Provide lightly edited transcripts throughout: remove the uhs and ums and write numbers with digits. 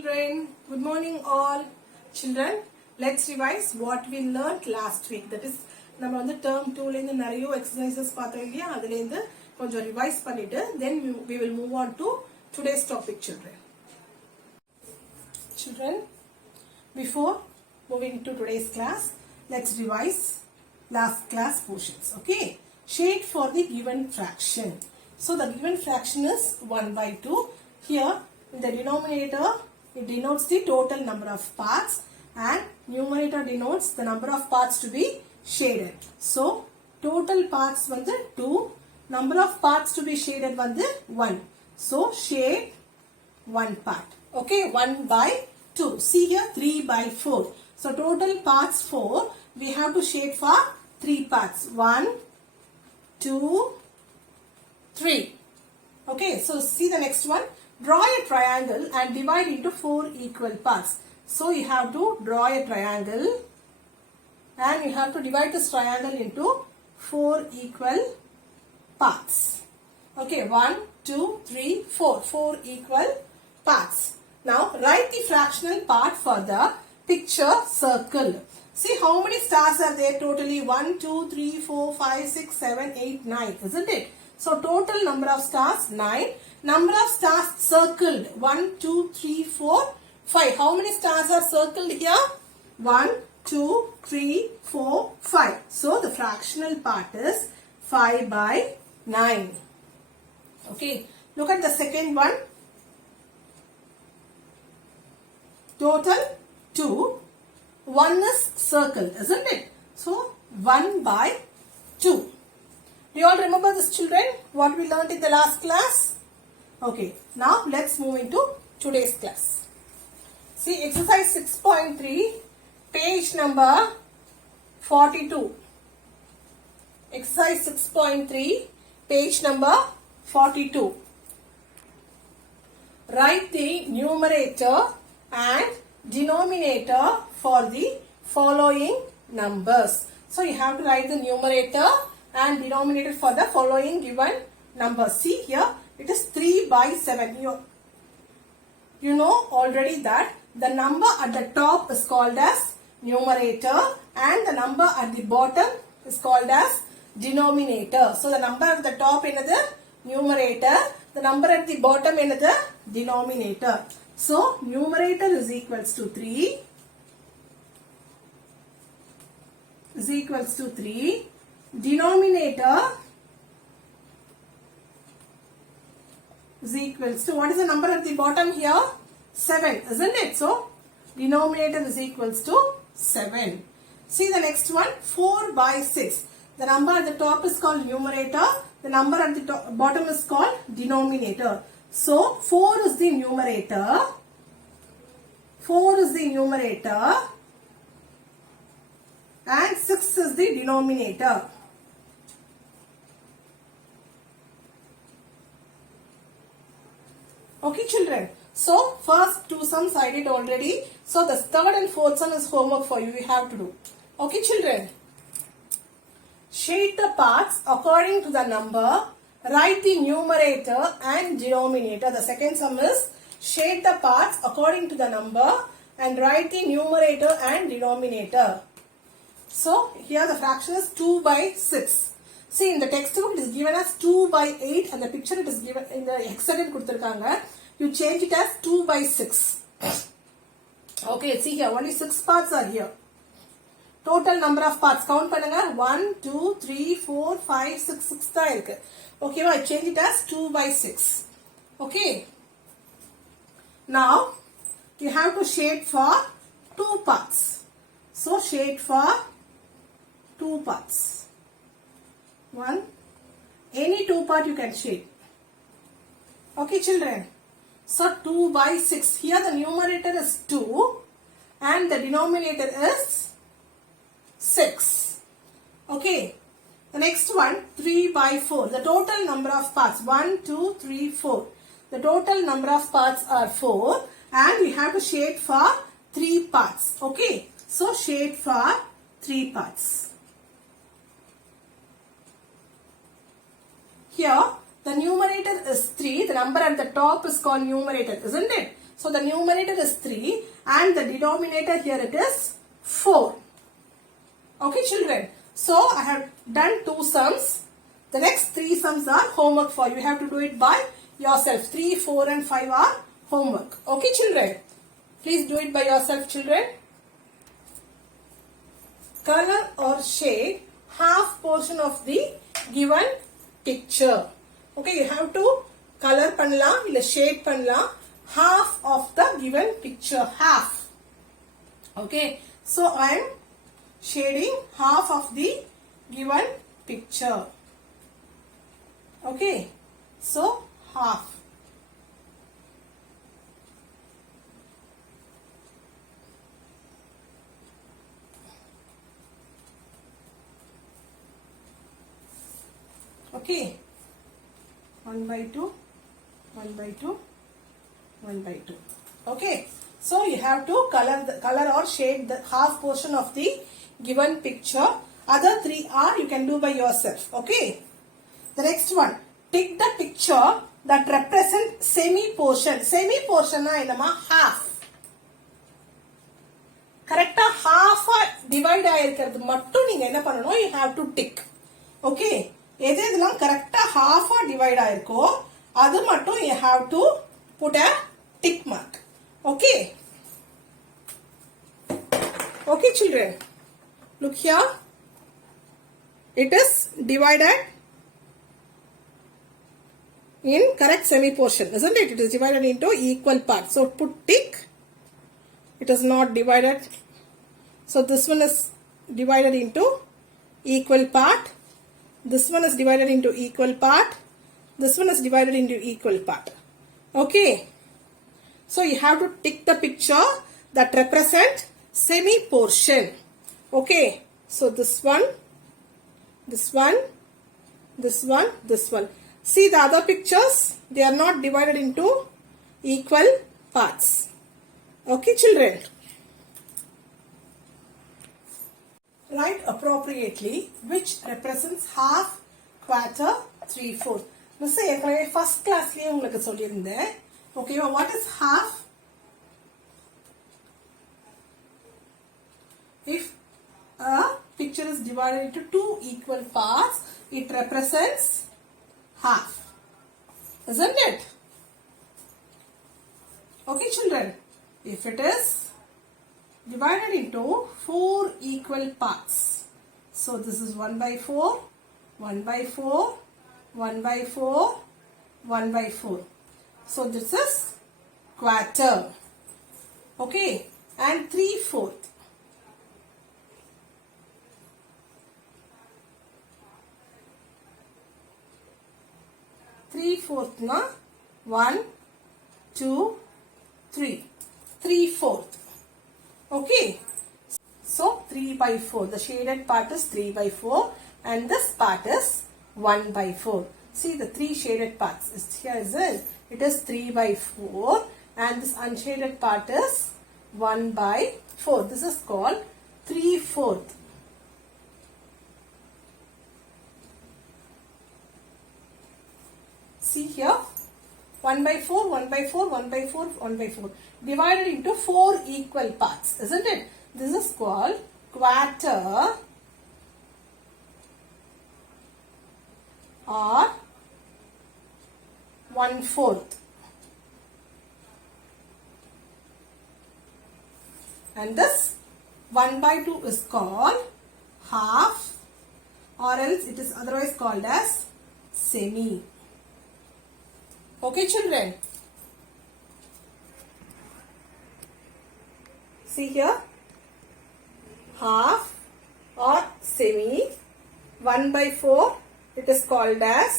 Children, good morning all. Children, let's revise what we learned last week. That is, நம்ம வந்து term 2 ல இருந்து நிறைய exercises பார்த்தோம் இல்லையா, அதுல இருந்து கொஞ்சம் revise பண்ணிட்டு then we will move on to today's topic, children. Children, before moving to today's class, let's revise last class portions. Okay, shade for the given fraction. So the given fraction is 1/2. Here in the denominator it denotes the total number of parts and numerator denotes the number of parts to be shaded. So total parts வந்து 2, number of parts to be shaded வந்து 1. So shade 1 part. Okay, 1/2. See here 3/4. So total parts 4. We have to shade for 3 parts. 1, 2, 3. Okay, so see the next one. Draw a triangle and divide into 4 equal parts. So you have to draw a triangle and you have to divide this triangle into 4 equal parts. Okay, 1, 2, 3, 4. 4 equal parts. Now write the fractional part for the picture circle. See how many stars are there totally? 1, 2, 3, 4, 5, 6, 7, 8, 9. Isn't it? So total number of stars 9. Number of stars circled 1, 2, 3, 4, 5. How many stars are circled here? 1, 2, 3, 4, 5. So the fractional part is 5/9. Okay. Look at the second one. Total 2. 1 is circled, isn't it? So 1/2. Do you all remember this, children? What we learned in the last class? Okay, now let's move into today's class. See exercise 6.3, page number 42. Exercise 6.3, page number 42. Write the numerator and denominator for the following numbers. So you have to write the numerator and denominator for the following given numbers. See here, it is 3/7. You know already that the number at the top is called as numerator and the number at the bottom is called as denominator. So the number at the top is the numerator, the number at the bottom is the denominator. So numerator is equals to 3 is equals to 3. Denominator is equals to, what is the number at the bottom here? 7, isn't it? So denominator is equals to 7. See the next one, 4/6. The number at the top is called numerator, the number at the bottom is called denominator. So 4 is the numerator, 4 is the numerator and 6 is the denominator. Okay, children. So first two sums I did already. So the third and fourth sum is homework for you. You have to do. Okay, children. Shade the parts according to the number. Write the numerator and denominator. The second sum is shade the parts according to the number and write the numerator and denominator. So here the fraction is 2/6. See in the textbook it is given as 2/8 and the picture it is given in the Excel kuduthirukanga. You change it as 2/6. Okay, see here only 6 parts are here. Total number of parts count பண்ணுங்க 1, 2, 3, 4, 5, 6, 6 தான் இருக்கு. Okay, I change it as 2/6. Okay. Now you have to shade for 2 parts. So shade for 2 parts. 1, any 2 part you can shade. Okay, children. So 2/6. Here the numerator is 2 and the denominator is 6. Okay. The next one 3/4. The total number of parts 1, 2, 3, 4. The total number of parts are 4 and we have to shade for 3 parts. Okay. So shade for 3 parts. Here the numerator is 3. The number at the top is called numerator, isn't it? So the numerator is 3 and the denominator here it is 4. Okay children. So I have done 2 sums. The next 3 sums are homework for you. You have to do it by yourself. 3, 4 and 5 are homework. Okay children. Please do it by yourself children. Color or shade half portion of the given picture. Okay, you have to color pannalam illa shade pannalam half of the given picture, half. Okay, so I am shading half of the given picture. Okay, so half. Okay, 1 by 2, 1 by 2, 1 by 2. Okay, so you have to color or shade the half portion of the given picture. Other 3 are you can do by yourself. Okay, the next one, take the picture that represent semi portion. Semi portion na enama half. Correct? Half divide ஆயிருக்கிறது மட்டும் நீங்க என்ன பண்ணணும், you have to tick. Okay, எது எதெல்லாம் கரெக்டா half divide ஆயிருக்கோ அது மட்டும் you have to put a tick mark. Okay, okay children, look here, it is divided in correct semi portion, isn't it? It is divided into equal parts, so put tick. It is not divided, so this one is divided into equal part, this one is divided into equal part, this one is divided into equal part. Okay, so you have to tick the picture that represent semi portion. Okay, so this one, this one, this one, this one. See the other pictures, they are not divided into equal parts. Okay children, write appropriately which represents half, quarter, 3/4. Miss ஏற்கனவே first classலயே உங்களுக்கு சொல்லியிருந்தேன். Okay, what is half? If a picture is divided into 2 equal parts, it represents half, isn't it? Okay children, if it is divided into 4 equal parts, so this is 1 by 4, 1 by 4, 1 by 4, 1 by 4. So this is quarter. Okay, and 3/4. Three-fourth na 1, 2, 3. 3/4. Okay, so 3 by 4. The shaded part is 3 by 4 and this part is 1 by 4. See the 3 shaded parts. Here is it. It is 3 by 4 and this unshaded part is 1 by 4. This is called 3/4. See here, 1 by 4, 1 by 4, 1 by 4, 1 by 4. Divided into 4 equal parts, isn't it? This is called quarter or 1/4. And this 1 by 2 is called half, or else it is otherwise called as semi. Okay children, see here, half or semi, 1 by 4 it is called as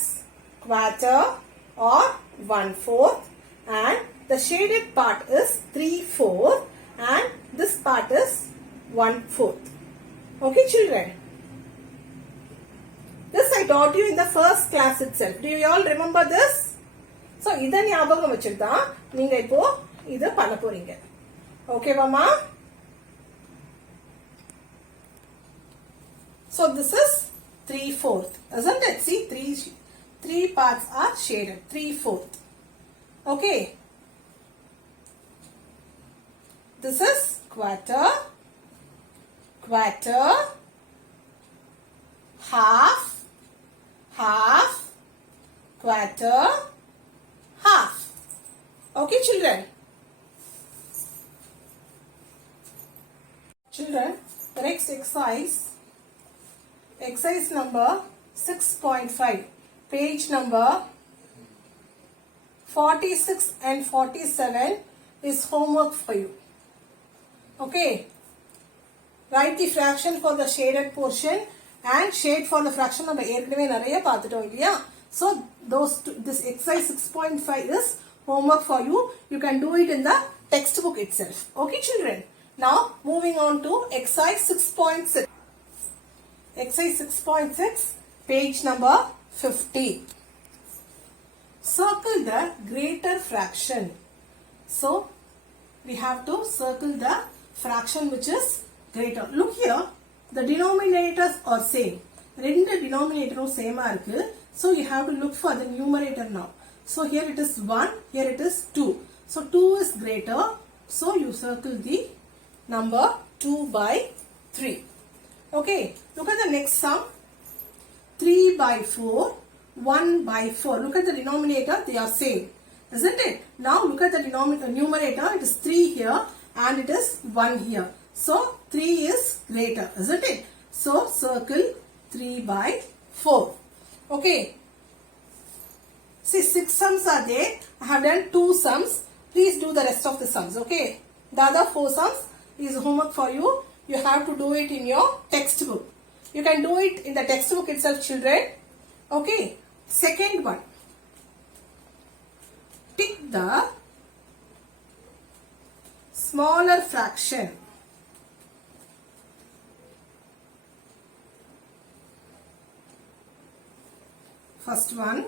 quarter or 1/4 and the shaded part is 3/4 and this part is 1/4. Okay children, this I taught you in the first class itself. Do you all remember this? So இத ஞாபகம் வச்சிருந்தா நீங்க இப்போ இத பண்ண போறீங்க. ஓகேவாமா? So this is 3/4, isn't it? See, three parts are shaded. 3/4. Okay. This is quarter, quarter, half, half, quarter, half. Okay, children? Children, the next exercise number 6.5, page number 46 and 47 is homework for you. Okay. Write the fraction for the shaded portion and shade for the fraction of the ஏற்கனவே நிறைய பார்த்துட்டோம் இல்லையா? So this exercise 6.5 is homework for you. You can do it in the textbook itself. Okay, children? Now moving on to exercise 6.6. Exercise 6.6, page number 50. Circle the greater fraction. So we have to circle the fraction which is greater. Look here, the denominators are same. ரெண்டு denominator same இருக்கு. So you have to look for the numerator now. So here it is 1, here it is 2. So 2 is greater. So you circle the number 2 by 3. Okay, look at the next sum. 3 by 4, 1 by 4. Look at the denominator, they are same. Isn't it? Now look at the numerator, it is 3 here and it is 1 here. So 3 is greater, isn't it? So circle 3 by 4. Okay. See, 6 sums are there. I have done 2 sums. Please do the rest of the sums. Okay. The other 4 sums is homework for you. You have to do it in your textbook. You can do it in the textbook itself, children. Okay. Second one. Pick the smaller fraction. First one.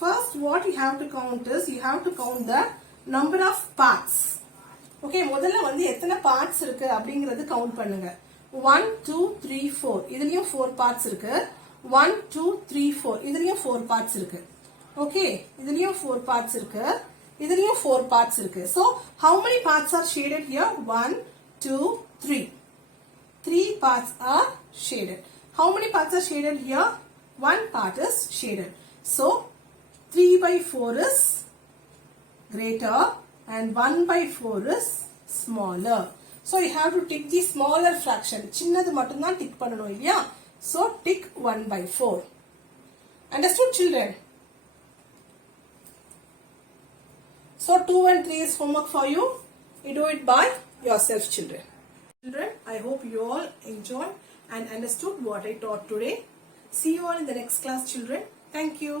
First, what you have to count is, you have to count the number of parts. Okay, முதல்ல வந்து எத்தனை parts இருக்கு அப்படிங்கிறது count பண்ணுங்க. 1, 2, 3, 4. இதுலயும் 4 parts இருக்கு. 1, 2, 3, 4. இதுலயும் 4 parts இருக்கு. Okay, இதுலயும் 4 parts இருக்கு. இதுலயும் 4 parts இருக்கு. So, how many parts are shaded here? 1, 2, 3. 3 parts are shaded. How many parts are shaded here? 1 part is shaded. So, 3 by 4 is greater and 1 by 4 is smaller. So you have to tick the smaller fraction. சின்னது மட்டும் தான் tick பண்ணனும் இல்லையா? So tick 1 by 4. Understood, children? So 2 and 3 is homework for you. You do it by yourself, children. Children, I hope you all enjoyed and understood what I taught today. See you all in the next class, children. Thank you.